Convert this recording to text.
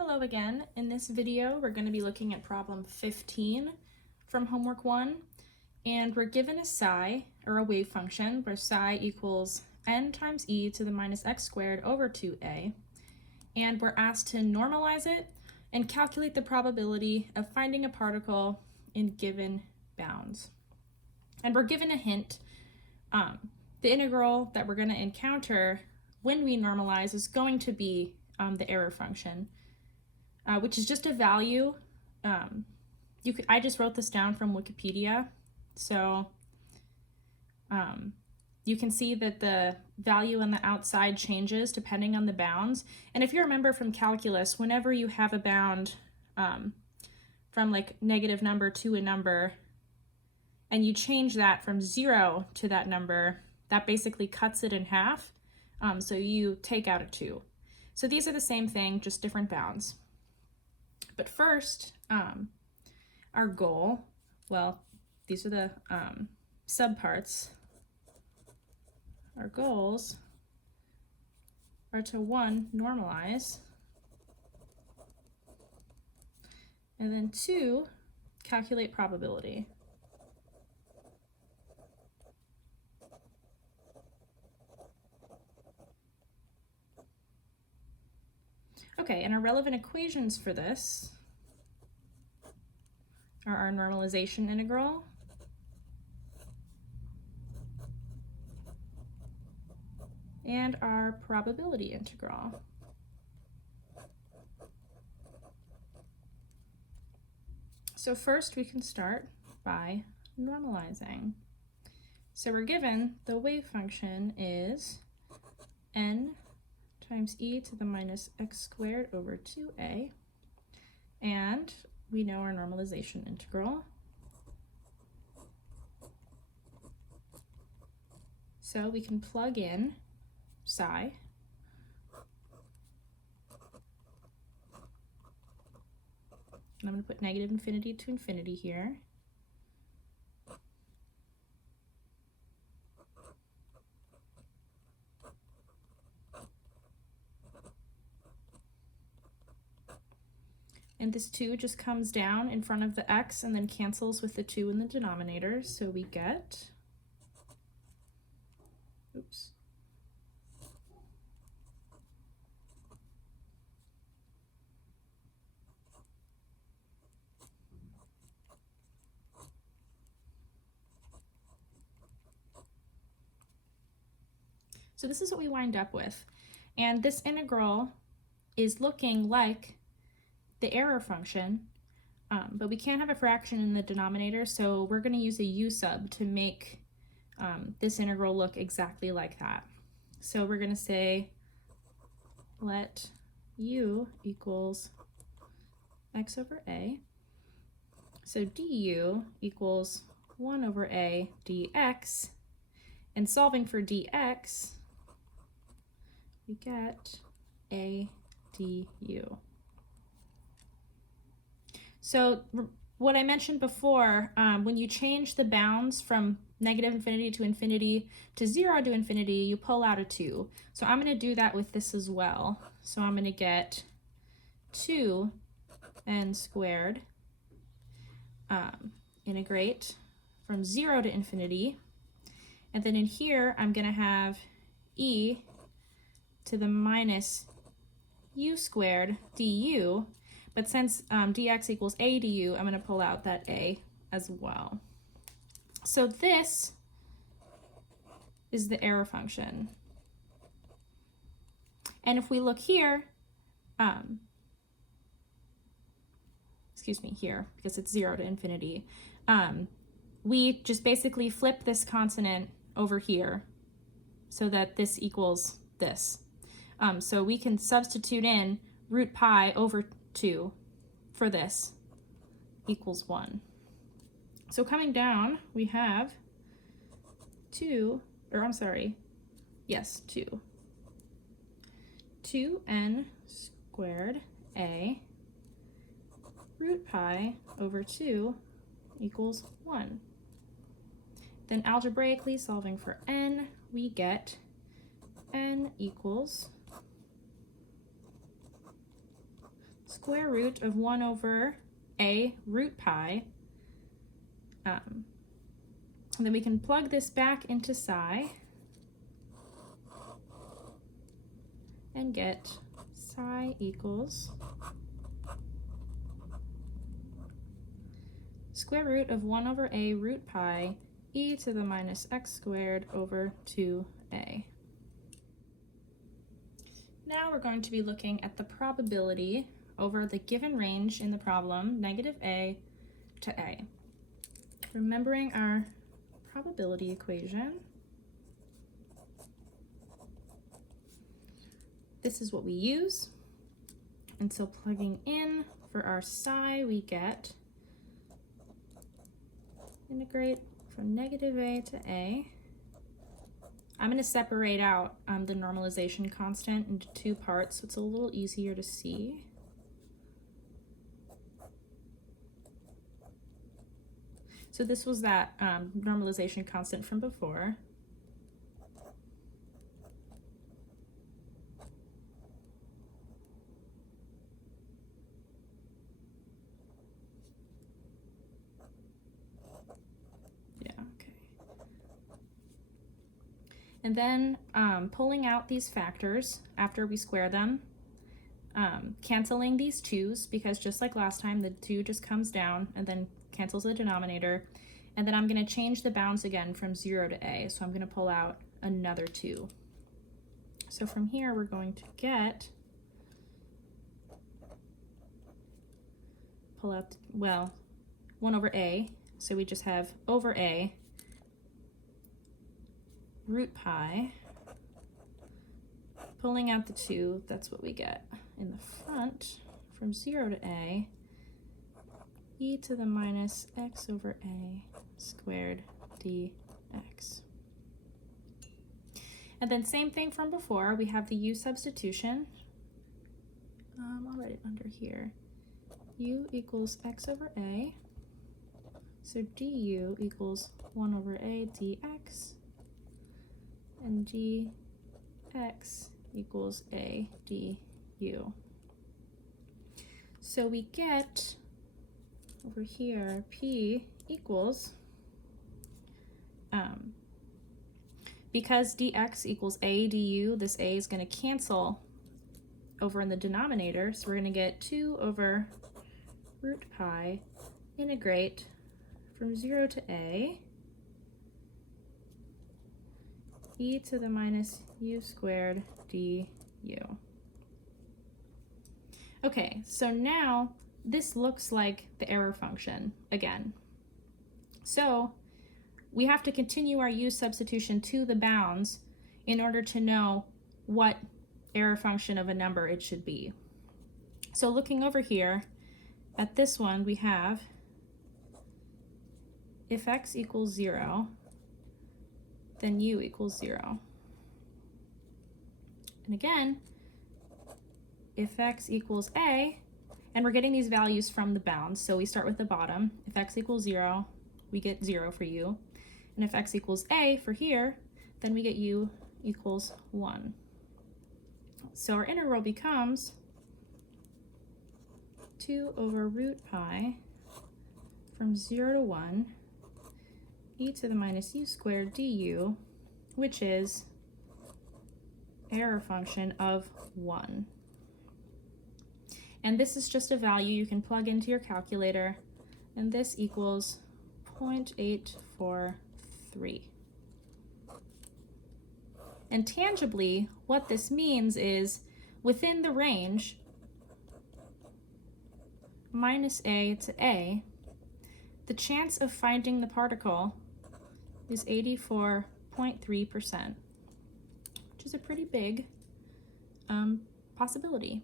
Hello again. In this video, we're going to be looking at problem 15 from homework 1, and we're given a psi, or a wave function, where psi equals n times e to the minus x squared over 2a, and we're asked to normalize it and calculate the probability of finding a particle in given bounds. And we're given a hint. The integral that we're going to encounter when we normalize is going to be the error function, which is just a value. I just wrote this down from Wikipedia, so you can see that the value on the outside changes depending on the bounds. And if you remember from calculus, whenever you have a bound from like negative number to a number, and you change that from 0 to that number, that basically cuts it in half. So you take out a 2. So these are the same thing, just different bounds. But first, our goal, well, these are the subparts. Our goals are to 1, normalize, and then 2, calculate probability. Okay, and our relevant equations for this are our normalization integral and our probability integral. So first we can start by normalizing. So we're given the wave function is n times e to the minus x squared over 2a, and we know our normalization integral. So we can plug in psi, and I'm going to put negative infinity to infinity here. And this 2 just comes down in front of the x and then cancels with the 2 in the denominator. So we get, oops. So this is what we wind up with. And this integral is looking like the error function, but we can't have a fraction in the denominator, so we're going to use a u sub to make this integral look exactly like that. So we're going to say let u equals x over a, so du equals 1 over a dx, and solving for dx, we get a du. So what I mentioned before, when you change the bounds from negative infinity to 0 to infinity, you pull out a 2. So I'm going to do that with this as well. So I'm going to get 2n squared, integrate from 0 to infinity. And then in here, I'm going to have e to the minus u squared du. But since dx equals a du, I'm going to pull out that a as well. So this is the error function. And if we look here, excuse me, here, because it's 0 to infinity, we just basically flip this consonant over here so that this equals this. So we can substitute in root pi over 2 for this equals 1. So coming down, we have 2, 2n squared a root pi over 2 equals 1. Then algebraically solving for n, we get n equals square root of 1 over a root pi. And then we can plug this back into psi and get psi equals square root of 1 over a root pi e to the minus x squared over 2a. Now we're going to be looking at the probability over the given range in the problem, negative a to a. Remembering our probability equation, this is what we use. And so plugging in for our psi, we get integrate from negative a to a. I'm going to separate out the normalization constant into two parts so it's a little easier to see. So this was that normalization constant from before. Yeah, okay. And then pulling out these factors after we square them, canceling these 2's, because just like last time, the 2 just comes down and then cancels the denominator. And then I'm going to change the bounds again from 0 to a, so I'm going to pull out another 2. So from here we're going to get, pull out, well, 1 over a, so we just have over a root pi, pulling out the 2, that's what we get in the front, from 0 to a, e to the minus x over a squared dx. And then same thing from before, we have the u substitution. I'll write it under here. U equals x over a, so du equals 1 over a dx, and dx equals a du. So we get over here p equals, because dx equals a du, this a is going to cancel over in the denominator, so we're going to get 2 over root pi integrate from 0 to a e to the minus u squared du. Okay, so now this looks like the error function again. So we have to continue our u substitution to the bounds in order to know what error function of a number it should be. So looking over here at this one, we have if x equals 0, then u equals 0. And again, if x equals a, and we're getting these values from the bounds, so we start with the bottom. If x equals 0, we get 0 for u. And if x equals a for here, then we get u equals 1. So our integral becomes 2 over root pi from 0 to 1 e to the minus u squared du, which is error function of 1. And this is just a value you can plug into your calculator, and this equals 0.843. And tangibly, what this means is within the range minus a to a, the chance of finding the particle is 84.3%, which is a pretty big possibility.